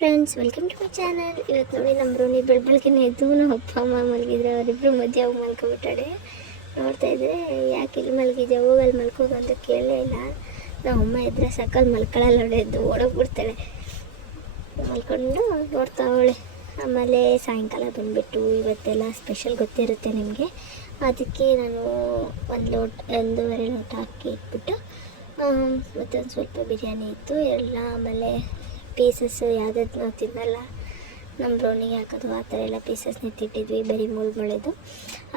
Friends welcome to my channel ಇವತ್ತು ನೋಡಿ ನಮ್ಮ ಬ್ರೋನಿ ಬೆಳ್ ಎದ್ದು ನಮ್ಮ ಅಪ್ಪ, ಅಮ್ಮ ಮಲಗಿದ್ರೆ. ಅವರಿಬ್ಬರು ಮಧ್ಯೆ ಹೋಗಿ ಮಲ್ಕೊಬಿಟ್ಟಾಳೆ. ನೋಡ್ತಾ ಇದ್ರೆ, ಯಾಕೆ ಇಲ್ಲಿ ಮಲಗಿದ್ದೆ ಹೋಗಲ್ಲಿ ಮಲ್ಕೋಗ ಅಂತ ಕೇಳಲೇ ಇಲ್ಲ. ನಮ್ಮ ಅಮ್ಮ ಇದ್ರೆ ಸಕಲ್ ಮಲ್ಕೊಳ್ಳಲ್ಲ ಅವಳೆ, ಎದ್ದು ಓಡೋಗ್ಬಿಡ್ತಾಳೆ. ಮಲ್ಕೊಂಡು ನೋಡ್ತಾ ಅವಳೆ. ಆಮೇಲೆ ಸಾಯಂಕಾಲ ಬಂದುಬಿಟ್ಟು ಇವತ್ತೆಲ್ಲ ಸ್ಪೆಷಲ್ ಗೊತ್ತಿರುತ್ತೆ ನಿಮಗೆ. ಅದಕ್ಕೆ ನಾನು ಒಂದು ಲೋಟ, ಒಂದೂವರೆ ಲೋಟ ಹಾಕಿ ಇಟ್ಬಿಟ್ಟು ಮತ್ತೊಂದು ಸ್ವಲ್ಪ ಬಿರಿಯಾನಿ ಇತ್ತು. ಎಲ್ಲ ಆಮೇಲೆ ಪೀಸಸ್ಸು ಯಾವ್ದಾದ್ರು ನಾವು ತಿನ್ನಲ್ಲ ನಮ್ಮ ಬ್ರೌನಿಗೆ ಹಾಕೋದು, ಆ ಥರ ಎಲ್ಲ ಪೀಸಸ್ ಎತ್ತಿಟ್ಟಿದ್ವಿ ಬರೀ ಮೂಲ ಮುಳೆದು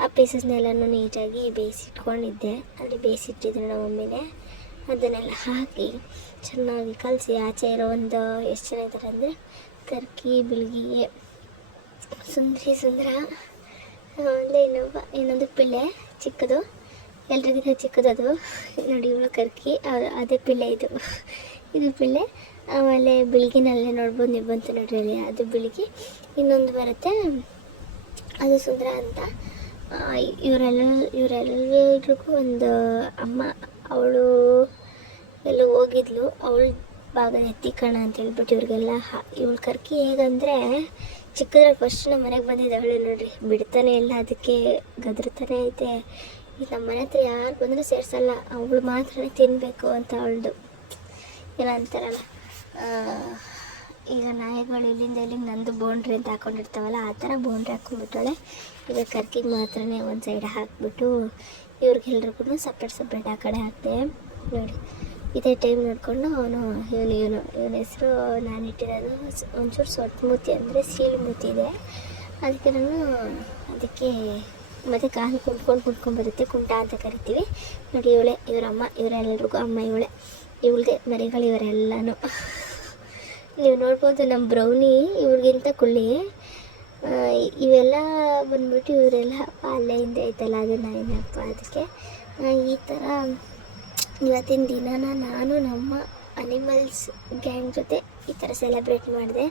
ಆ ಪೀಸಸ್ನೆಲ್ಲನೂ ನೀಟಾಗಿ ಬೇಯಿಸಿಟ್ಕೊಂಡಿದ್ದೆ. ಅಲ್ಲಿ ಬೇಯಿಸಿಟ್ಟಿದ್ರು ನಮ್ಮ ಮಮ್ಮಿನೇ. ಅದನ್ನೆಲ್ಲ ಹಾಕಿ ಚೆನ್ನಾಗಿ ಕಲಸಿ, ಆಚೆ ಇರೋ ಒಂದು ಎಷ್ಟು ಜನ ಇದ್ದಾರೆ ಅಂದರೆ, ಕರ್ಕಿ ಬಿಳಿಗೆ ಸುಂದ್ರಿ ಸುಂದ್ರ ಅಂದರೆ ಇನ್ನೊಬ್ಬ, ಇನ್ನೊಂದು ಪಿಳ್ಳೆ ಚಿಕ್ಕದು. ಎಲ್ರಿಗಿಂತ ಚಿಕ್ಕದದು. ನೋಡಿ ಇವಳು ಕರ್ಕಿ ಅದೇ ಪಿಳ್ಳೆ ಇದು. ಇದು ಪಿಳ್ಳೆ ಆಮೇಲೆ ಬೆಳಗಿನಲ್ಲೇ ನೋಡ್ಬೋದು ನೀವು ಬಂತು ನೋಡ್ರಿ ಅದು ಬೆಳಗ್ಗೆ ಇನ್ನೊಂದು ಬರುತ್ತೆ. ಅದು ಸುಂದರ ಅಂತ. ಇವರೆಲ್ಲ ಇವರೆಲ್ಲರಿಗೂ ಒಂದು ಅಮ್ಮ, ಅವಳು ಎಲ್ಲೋ ಹೋಗಿದ್ಲು. ಅವಳು ಭಾಗ ಎತ್ತಿಕಣ ಅಂತ ಹೇಳ್ಬಿಟ್ಟು ಇವ್ರಿಗೆಲ್ಲ ಇವಳು ಕರ್ಕಿ ಹೇಗಂದರೆ ಚಿಕ್ಕದ್ರ ಫಸ್ಟ್ ನಮ್ಮ ಮನೆಗೆ ಬಂದಿದ್ದಾಳೆ ನೋಡ್ರಿ. ಬಿಡ್ತಾನೆ ಇಲ್ಲ, ಅದಕ್ಕೆ ಗದ್ರತಾನೆ ಐತೆ. ನಮ್ಮ ಮನೆ ಹತ್ರ ಯಾರು ಬಂದರೂ ಸೇರಿಸಲ್ಲ. ಅವಳು ಮಾತ್ರ ತಿನ್ನಬೇಕು ಅಂತ ಅವಳದು. ಏನಂತಾರಲ್ಲ ಈಗ ನಾಯಿಗಳು ಇಲ್ಲಿಂದ ಇಲ್ಲಿಗೆ ನಂದು ಬೌಂಡ್ರಿ ಅಂತ ಹಾಕೊಂಡಿರ್ತಾವಲ್ಲ, ಆ ಥರ ಬೌಂಡ್ರಿ ಹಾಕ್ಕೊಂಡ್ಬಿಟ್ಟಾಳೆ ಈಗ ಕರ್ಕಿಗೆ ಮಾತ್ರನೇ ಒಂದು ಸೈಡ್ ಹಾಕ್ಬಿಟ್ಟು ಇವ್ರಿಗೆಲ್ರಿಗೂ ಸಪ್ರೇಟ್ ಸಪ್ರೇಟ್ ಆ ಕಡೆ ಹಾಕಿದೆ. ನೋಡಿ, ಇದೇ ಟೈಮ್ ನೋಡಿಕೊಂಡು ಅವನು ಇವನು ಇವನು, ಇವನ ಹೆಸರು ನಾನು ಇಟ್ಟಿರೋದು ಒಂಚೂರು ಸೊಟ್ಟ ಮೂತಿ ಅಂದರೆ ಸೀಳು ಮೂತಿ ಇದೆ. ಅದಕ್ಕೆ ನಾನು ಅದಕ್ಕೆ ಮತ್ತು ಕಾಲು ಕುಂಟ್ಕೊಂಡು ಕುಂಟ್ಕೊಂಡು ಬರುತ್ತೆ ಕುಂಟ ಅಂತ ಕರಿತೀವಿ. ನೋಡಿ, ಇವಳೆ, ಇವರಮ್ಮ ಇವರೆಲ್ಲರಿಗೂ ಅಮ್ಮ, ಇವಳೆ. ಇವಳಿಗೆ ಮರಿಗಳು ಇವರೆಲ್ಲನೂ. ನೀವು ನೋಡ್ಬೋದು ನಮ್ಮ ಬ್ರೌನಿ ಇವ್ರಿಗಿಂತ ಕುಳ್ಳಿ ಇವೆಲ್ಲ ಬಂದ್ಬಿಟ್ಟು ಇವರೆಲ್ಲ ಹಿಂದೆ ಐತಲ್ಲ, ಅದನ್ನು ಏನಪ್ಪ ಅದಕ್ಕೆ ಈ ಥರ ಇವತ್ತಿನ ದಿನನ ನಾನು ನಮ್ಮ ಅನಿಮಲ್ಸ್ ಗ್ಯಾಂಗ್ ಜೊತೆ ಈ ಥರ ಸೆಲೆಬ್ರೇಟ್ ಮಾಡಿದೆ.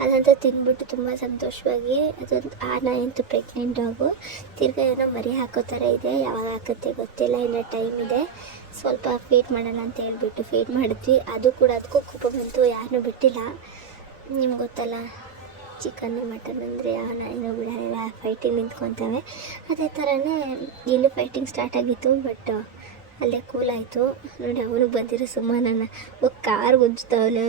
ಅದಂತೂ ತಿಂದ್ಬಿಟ್ಟು ತುಂಬ ಸಂತೋಷವಾಗಿ ಅದೊಂದು ಆ ನಾಯಂತೂ ಪ್ರೆಗ್ನೆಂಟ್ ಡಾಗು ತಿರ್ಗಾ ಏನೋ ಮರಿ ಹಾಕೋ ಥರ ಇದೆ. ಯಾವಾಗ ಹಾಕುತ್ತೆ ಗೊತ್ತಿಲ್ಲ. ಇನ್ನೂ ಟೈಮ್ ಇದೆ. ಸ್ವಲ್ಪ ಫೀಟ್ ಮಾಡೋಣ ಅಂತ ಹೇಳ್ಬಿಟ್ಟು ಫೀಟ್ ಮಾಡಿದ್ವಿ. ಅದು ಕೂಡ ಅದಕ್ಕೂ ಕೋಪ ಬಂತು. ಯಾರನ್ನೂ ಬಿಟ್ಟಿಲ್ಲ. ನಿಮ್ಗೆ ಗೊತ್ತಲ್ಲ ಚಿಕನ್ನು ಮಟನ್ ಅಂದರೆ ಯಾವ ನಾಯಿನೂ ಬಿಡೋಲ್ಲ. ಫೈಟಿಂಗ್ ನಿಂತ್ಕೊತಾವೆ. ಅದೇ ಥರನೇ ಇಲ್ಲೂ ಫೈಟಿಂಗ್ ಸ್ಟಾರ್ಟ್ ಆಗಿತ್ತು. ಬಟ್ ಅಲ್ಲೇ ಕೂಲ್ ಆಯಿತು. ನೋಡಿ, ಅವನು ಬಂದಿರೋ ಸುಮ್ಮನನ್ನ ಹೋಗಿ ಕಾರ್ ಉಜ್ತಾವಲೆ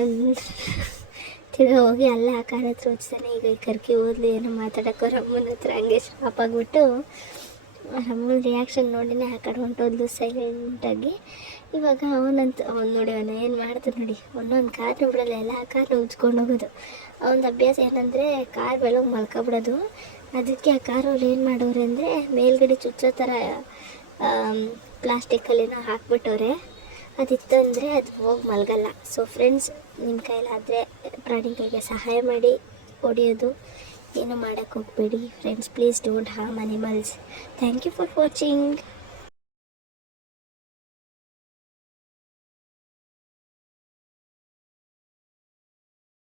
ತಿರ್ಗಾ ಹೋಗಿ ಅಲ್ಲೇ ಆ ಕಾರ್ ಹತ್ರ ಉಜ್ತಾನೆ ಈಗ ಈ ಕರ್ಕಿ ಓದಲಿ ಏನೋ ಮಾತಾಡೋಕೆ ರಮ್ಮನ ಹತ್ರ ಹಂಗೆ ಸ್ಟಾಪ್ ಆಗಿಬಿಟ್ಟು ರಮ್ಮನ ರಿಯಾಕ್ಷನ್ ನೋಡಿನೇ ಆ ಕಡೆ ಹೊಂಟೋದ್ಲು ಸೈಲೆಂಟಾಗಿ ಇವಾಗ ಅವನಂತ, ಅವ್ನು ನೋಡಿ, ಅವನು ಏನು ಮಾಡ್ತಾನೆ ನೋಡಿ. ಒಂದೊಂದು ಕಾರ್ನ ಬಿಡಲ್ಲ ಎಲ್ಲ ಆ ಕಾರ್ನ ಉಜ್ಕೊಂಡು ಹೋಗೋದು. ಅವನ ಅಭ್ಯಾಸ ಏನಂದರೆ, ಕಾರ್ ಬೆಳಗ್ಗೆ ಮಲ್ಕೊಬಿಡೋದು. ಅದಕ್ಕೆ ಆ ಕಾರ್ ಅವ್ರು ಏನು ಮಾಡೋರು ಅಂದರೆ, ಮೇಲ್ಗಡೆ ಚುಚ್ಚೋ ಥರ ಪ್ಲಾಸ್ಟಿಕ್ಕಲ್ಲೇನೋ ಹಾಕ್ಬಿಟ್ಟವ್ರೆ. ಅದಿತ್ತು ಅಂದರೆ ಅದು ಹೋಗಿ ಮಲಗಲ್ಲ. ಸೊ ಫ್ರೆಂಡ್ಸ್ ನಿಮ್ಮ ಕೈಲಾದರೆ ಪ್ರಾಣಿಗಳಿಗೆ ಸಹಾಯ ಮಾಡಿ ಹೊಡೆಯೋದು. ಏನು ಮಾಡೋಕ್ಕೆ ಹೋಗಬೇಡಿ. Friends please don't harm animals thank you for watching